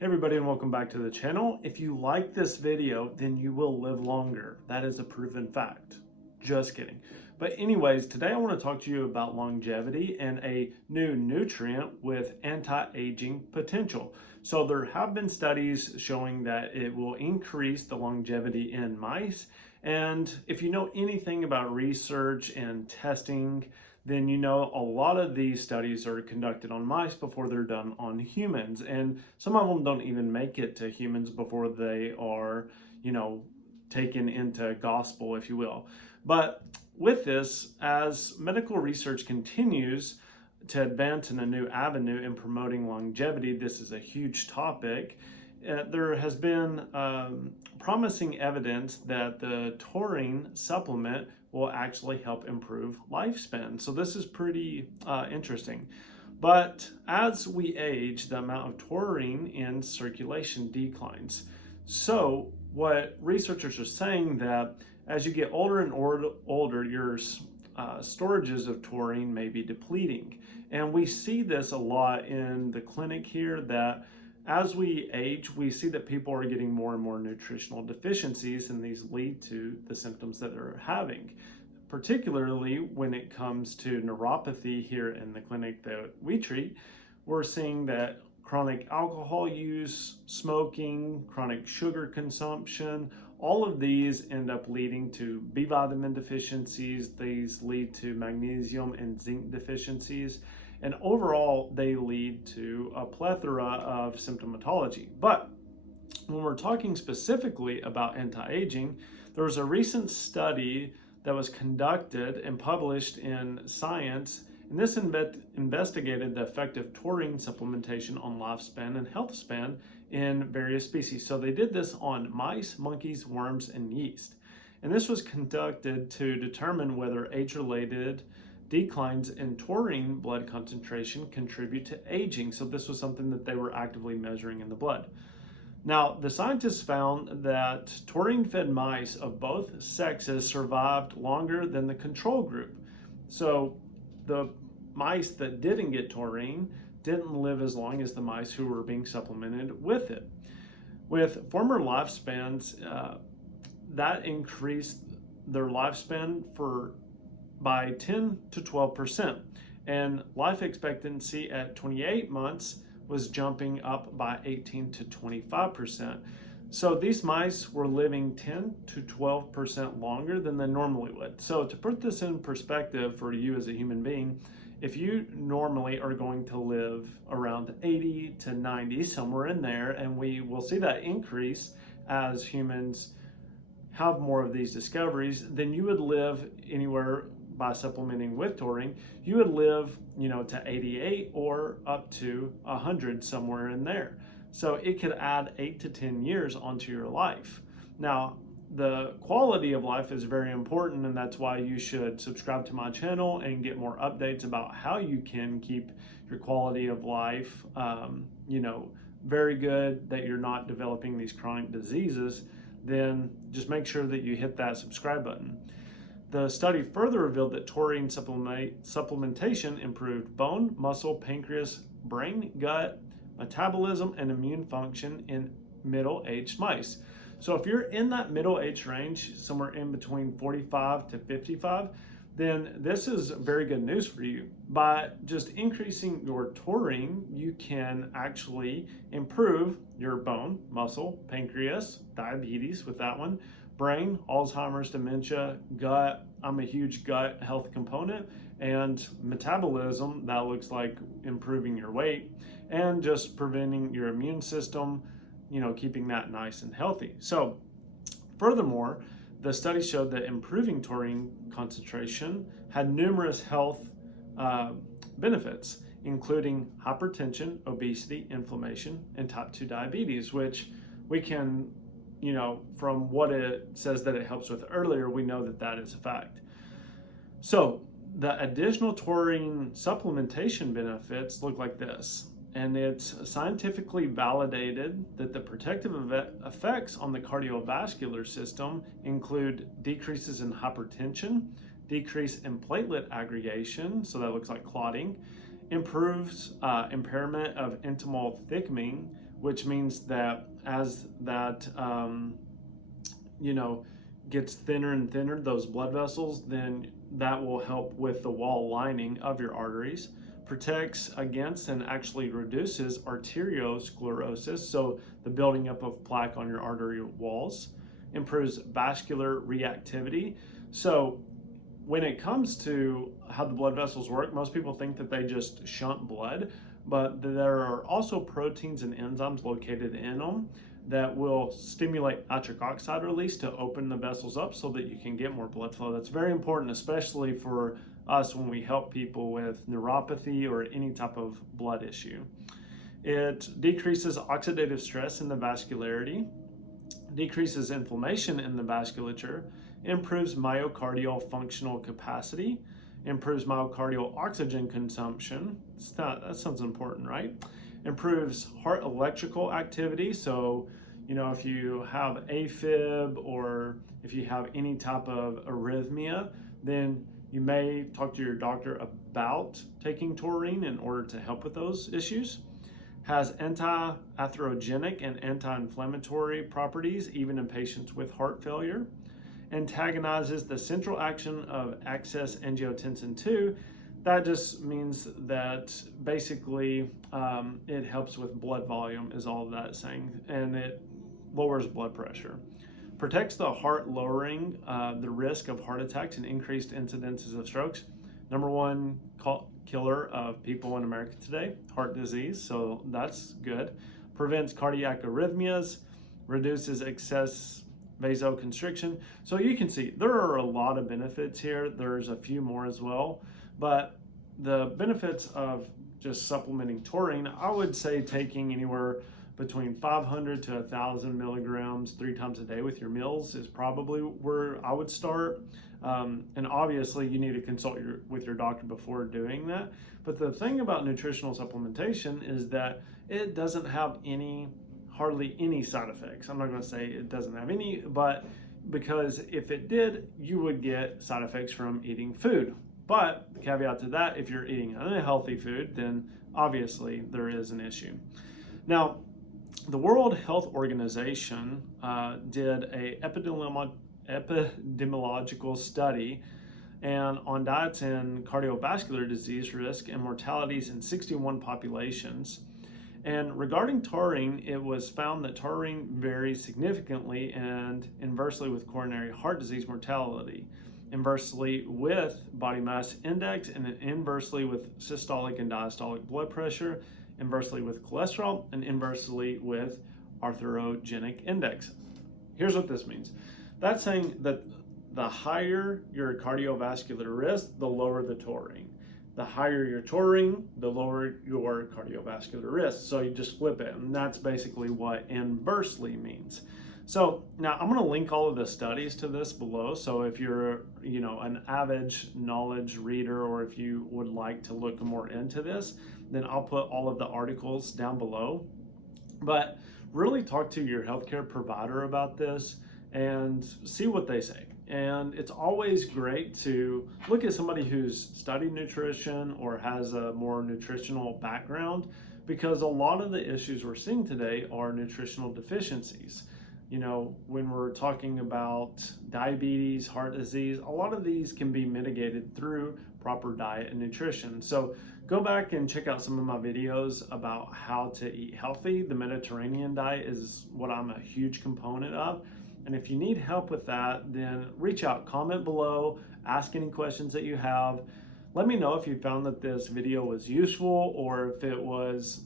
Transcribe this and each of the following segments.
Hey everybody, and welcome back to the channel. If you like this video, then you will live longer. That is a proven fact. Just kidding. But anyways, today I want to talk to you about longevity and a new nutrient with anti-aging potential. So there have been studies showing that it will increase the longevity in mice. And if you know anything about research and testing, then you know a lot of these studies are conducted on mice before they're done on humans. And some of them don't even make it to humans before they are, taken into gospel, if you will. But with this, as medical research continues to advance in a new avenue in promoting longevity, this is a huge topic. There has been promising evidence that the taurine supplement will actually help improve lifespan. So this is pretty interesting. But as we age, the amount of taurine in circulation declines. So what researchers are saying that as you get older and older, your storages of taurine may be depleting. And we see this a lot in the clinic here, that as we age, we see that people are getting more and more nutritional deficiencies, and these lead to the symptoms that they're having. Particularly when it comes to neuropathy here in the clinic that we treat, we're seeing that chronic alcohol use, smoking, chronic sugar consumption, all of these end up leading to B vitamin deficiencies. These lead to magnesium and zinc deficiencies. And overall, they lead to a plethora of symptomatology. But when we're talking specifically about anti-aging, there was a recent study that was conducted and published in Science, and this investigated the effect of taurine supplementation on lifespan and health span in various species. So they did this on mice, monkeys, worms, and yeast. And this was conducted to determine whether age-related declines in taurine blood concentration contribute to aging. So this was something that they were actively measuring in the blood. Now, the scientists found that taurine-fed mice of both sexes survived longer than the control group. So the mice that didn't get taurine didn't live as long as the mice who were being supplemented with it. With former lifespans, that increased their lifespan by 10 to 12%. And life expectancy at 28 months was jumping up by 18 to 25%. So these mice were living 10 to 12% longer than they normally would. So to put this in perspective for you as a human being, if you normally are going to live around 80 to 90, somewhere in there, and we will see that increase as humans have more of these discoveries, then you would live anywhere by supplementing with taurine, you would live, to 88 or up to 100, somewhere in there. So it could add 8 to 10 years onto your life. Now, the quality of life is very important, and that's why you should subscribe to my channel and get more updates about how you can keep your quality of life, very good, that you're not developing these chronic diseases. Then just make sure that you hit that subscribe button. The study further revealed that taurine supplementation improved bone, muscle, pancreas, brain, gut, metabolism, and immune function in middle-aged mice. So if you're in that middle-age range, somewhere in between 45 to 55, then this is very good news for you. By just increasing your taurine, you can actually improve your bone, muscle, pancreas, diabetes with that one, brain, Alzheimer's, dementia, gut. I'm a huge gut health component, and metabolism, that looks like improving your weight and just preventing your immune system, keeping that nice and healthy. So furthermore, the study showed that improving taurine concentration had numerous health benefits, including hypertension, obesity, inflammation, and type 2 diabetes, which we can, from what it says that it helps with earlier, we know that that is a fact. So the additional taurine supplementation benefits look like this. And it's scientifically validated that the protective effects on the cardiovascular system include decreases in hypertension, decrease in platelet aggregation, so that looks like clotting, improves impairment of intimal thickening, which means that as that, gets thinner and thinner, those blood vessels, then that will help with the wall lining of your arteries, protects against and actually reduces arteriosclerosis, so the building up of plaque on your artery walls, improves vascular reactivity. So when it comes to how the blood vessels work, most people think that they just shunt blood, but there are also proteins and enzymes located in them that will stimulate nitric oxide release to open the vessels up so that you can get more blood flow. That's very important, especially for us when we help people with neuropathy or any type of blood issue. It decreases oxidative stress in the vascularity, decreases inflammation in the vasculature, improves myocardial functional capacity, improves myocardial oxygen consumption. That sounds important, right? Improves heart electrical activity. So, if you have AFib or if you have any type of arrhythmia, then you may talk to your doctor about taking taurine in order to help with those issues. Has anti-atherogenic and anti-inflammatory properties, even in patients with heart failure. Antagonizes the central action of excess angiotensin II. That just means that basically it helps with blood volume, is all that's saying, and it lowers blood pressure. Protects the heart, lowering the risk of heart attacks and increased incidences of strokes. Number one killer of people in America today, heart disease, so that's good. Prevents cardiac arrhythmias, reduces excess vasoconstriction. So you can see there are a lot of benefits here. There's a few more as well, but the benefits of just supplementing taurine, I would say taking anywhere between 500 to 1,000 milligrams 3 times a day with your meals is probably where I would start. And obviously you need to consult with your doctor before doing that. But the thing about nutritional supplementation is that it doesn't have hardly any side effects. I'm not going to say it doesn't have any, but because if it did, you would get side effects from eating food. But caveat to that, if you're eating unhealthy food, then obviously there is an issue. Now, the World Health Organization did a epidemiological study on diets and cardiovascular disease risk and mortalities in 61 populations. And regarding taurine, it was found that taurine varies significantly and inversely with coronary heart disease mortality, inversely with body mass index, and inversely with systolic and diastolic blood pressure, inversely with cholesterol, and inversely with atherogenic index. Here's what this means. That's saying that the higher your cardiovascular risk, the lower the taurine. The higher your taurine, the lower your cardiovascular risk. So you just flip it, and that's basically what inversely means. So now I'm going to link all of the studies to this below. So if you're, an avid knowledge reader, or if you would like to look more into this, then I'll put all of the articles down below. But really talk to your healthcare provider about this and see what they say. And it's always great to look at somebody who's studied nutrition or has a more nutritional background, because a lot of the issues we're seeing today are nutritional deficiencies. When we're talking about diabetes, heart disease, a lot of these can be mitigated through proper diet and nutrition. So go back and check out some of my videos about how to eat healthy. The Mediterranean diet is what I'm a huge component of. And if you need help with that, then reach out, comment below, ask any questions that you have. Let me know if you found that this video was useful, or if it was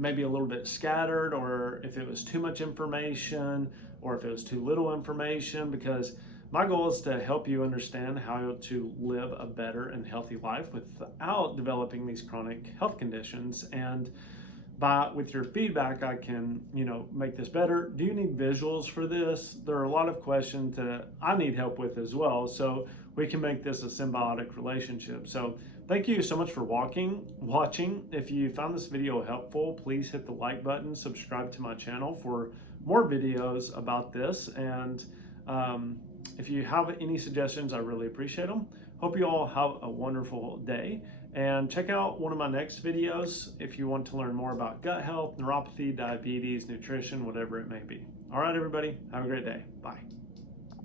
maybe a little bit scattered, or if it was too much information, or if it was too little information, because my goal is to help you understand how to live a better and healthy life without developing these chronic health conditions. And with your feedback, I can, make this better. Do you need visuals for this? There are a lot of questions that I need help with as well, so we can make this a symbiotic relationship. So thank you so much for watching. If you found this video helpful, please hit the like button, subscribe to my channel for more videos about this. And if you have any suggestions, I really appreciate them. Hope you all have a wonderful day, And check out one of my next videos if you want to learn more about gut health, neuropathy, diabetes, nutrition, whatever it may be. All right, everybody, have a great day. Bye.